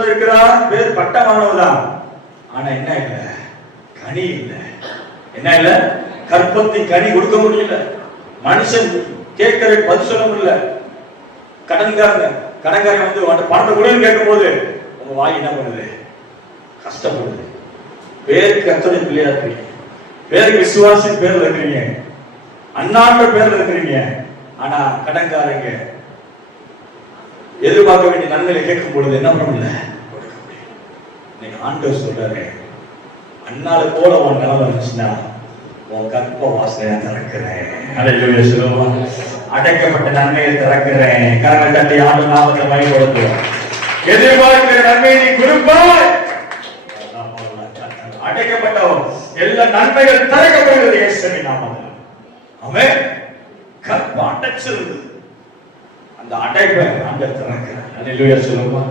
கூட இருக்கிறார் பேர் பட்டமானவர் தான் ஆனா என்ன இல்ல? கனி இல்ல. என்ன இல்ல? கற்பத்தின் கனி கொடுக்க முடியல. மனுஷன் கேட்கிற பதில் சொல்ல முடியல. கடன்காரங்க கடன்காரன் வந்து உன்கிட்ட பணத்தை கொடுன்னு கேட்கும் போது உங்க வாய் என்ன பண்ணுது? கஷ்டப்படுது. பேருக்கு கத்தனை பிள்ளையா இருக்கீங்க பேருக்கு விசுவாசி பேர்ல இருக்கிறீங்க. அண்ணான்ற பேர்ல இருக்கிறீங்க. ஆனா கடன்காரங்க எதிர்பார்க்க வேண்டிய நன்மைகளை கேட்கும் பொழுது என்ன கொடுக்க முடியல? இன்னைக்கு ஆண்டவர் சொல்றாரு அண்ணால போல உன் நிலவரம் இருந்துச்சுன்னா உன் கற்ப வாசனையா திறக்கிறேன். அடைக்கப்பட்ட நன்மையை திறக்கிறேன். கரங்கள் தட்டி ஆண்டு நாமத்தை பயன்படுத்துவோம். எதிர்பார்க்கிற நன்மையை நீ கொடுப்பாய். அடைக்கப்பட்டவன் எல்லா நன்மைகள் திறக்கப்படுகிறது இயேசுவின் நாமத்தில். அவன் கற்ப அடைச்சிருந்தது. அந்த அடைப்பை அந்த திறக்கிறார் அல்லேலூயா சொல்லுமா